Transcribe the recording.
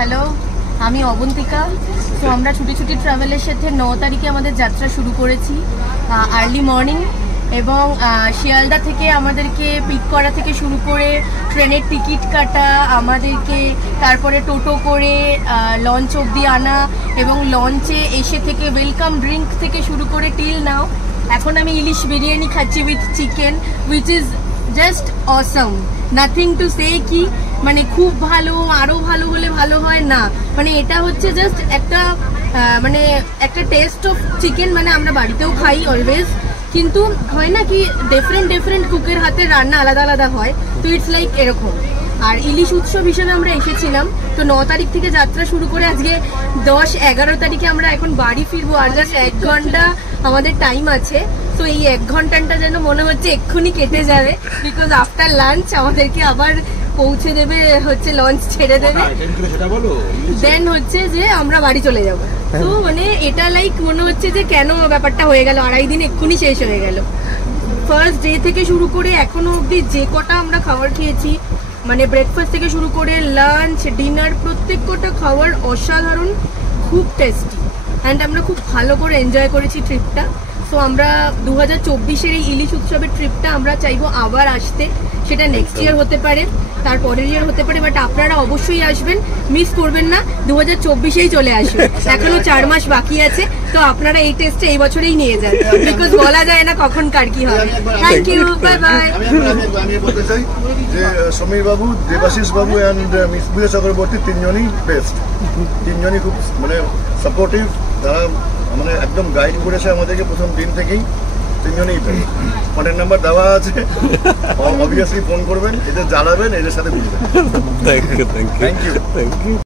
Hello, আমি অবন্তিকা। তো আমরা ছুটি ছুটি ট্রাভেলের সাথে 9 তারিখে আমাদের যাত্রা শুরু করেছি আর্লি মর্নিং, এবং শিয়ালদা থেকে আমাদেরকে পিক করা থেকে শুরু করে ট্রেনের টিকিট কাটা, আমাদেরকে তারপরে টোটো করে লঞ্চ অবধি আনা, এবং লঞ্চে এসে থেকে ওয়েলকাম ড্রিঙ্ক থেকে শুরু করে টিল নাও এখন আমি ইলিশ বিরিয়ানি খাচ্ছি with chicken, which is just awesome, nothing to say. কি মানে খুব ভালো, আরো ভালো হলে ভালো হয় না, মানে এটা হচ্ছে জাস্ট একটা মানে একটা টেস্ট অফ চিকেন। মানে আমরা বাড়িতেও খাই অলওয়েজ, কিন্তু হয় না কি ডিফারেন্ট কুকের হাতে রান্না আলাদা আলাদা হয়, তো ইটস লাইক এরকম। আর ইলিশ উৎসব হিসেবে আমরা এসেছিলাম, তো 9 তারিখ থেকে যাত্রা শুরু করে আজকে 10-11 তারিখে আমরা এখন বাড়ি ফিরবো। আর জাস্ট 1 ঘন্টা আমাদের টাইম আছে, তো এই 1 ঘন্টাটা যেন মনে হচ্ছে এক্ষুনি কেটে যাবে, বিকজ আফটার লাঞ্চ আমাদেরকে আবার পৌঁছে দেবে, হচ্ছে লঞ্চ ছেড়ে দেবে, দেন হচ্ছে যে আমরা বাড়ি চলে যাবো। তো মানে এটা লাইক মনে হচ্ছে যে কেন ব্যাপারটা হয়ে গেল, 2.5 দিন এক্ষুনি শেষ হয়ে গেল। ফার্স্ট ডে থেকে শুরু করে এখনো অবধি যে কটা আমরা খাবার খেয়েছি, মানে ব্রেকফাস্ট থেকে শুরু করে লাঞ্চ ডিনার, প্রত্যেক কটা খাবার অসাধারণ, খুব টেস্টি, অ্যান্ড আমরা খুব ভালো করে এনজয় করেছি ট্রিপটা। সো আমরা 2024-এর এই ইলিশ উৎসবের ট্রিপটা আমরা চাইবো আবার আসতে, সেটা নেক্সট ইয়ার হতে পারে, তার পরের ইয়ার হতে পারে, বাট আপনারা অবশ্যই আসবেন, মিস করবেন না, 2024-এই চলে আসবেন, এখনো 4 মাস বাকি আছে, তো আপনারা এই টেস্টে এই বছরেই নিয়ে যান, বিকজ বলা যায় না কখন কার কি হবে। Thank you, bye bye. আমি বলতে চাই যে সমীর বাবু, দেবাশিস বাবু অ্যান্ড মিস পূজা চক্রবর্তী তিনজনই বেস্ট, তিনজনই খুব মানে সাপোর্টিভ, তারা মানে একদম গাইড করেছে আমাদেরকে প্রথম দিন থেকেই, তিনজনেই বেস্ট। কন্ট্যাক্ট নাম্বার দেওয়া আছে, অবভিয়াসলি ফোন করবেন, এদের জানাবেন, এদের সাথে মিলবেন। Thank you.